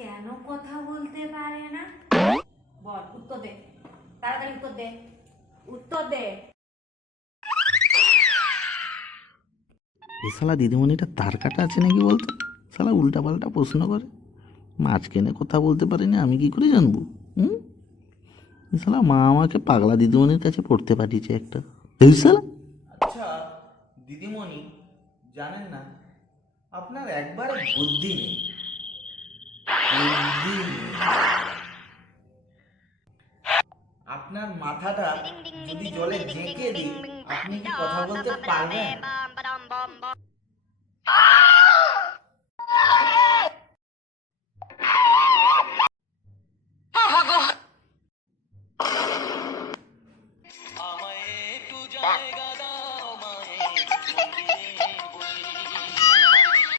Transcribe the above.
কেন কথা বলতে পারে না? বল, উত্তর দে, তাড়াতাড়ি উত্তর দে, উত্তর দে। এ শালা দিদিমণিটা তার কাটা আছে নাকি বলতো? শালা উল্টা পাল্টা প্রশ্ন করে। মাঝখানে কথা বলতে পারিনি, আমি কি করে জানবো? এ শালা মা আমাকে পাগলা দিদিমণির কাছে পড়তে পাঠিয়েছে একটা। এই শালা আচ্ছা দিদিমণি, জানেন না আপনার একবার বুদ্ধি নেই, বুদ্ধি নেই। আপনার মাথাটা যদি জলে ঝেঁকে দিই, আপনি কি কথা বলতে পারবেন? আমায় একটু জায়গা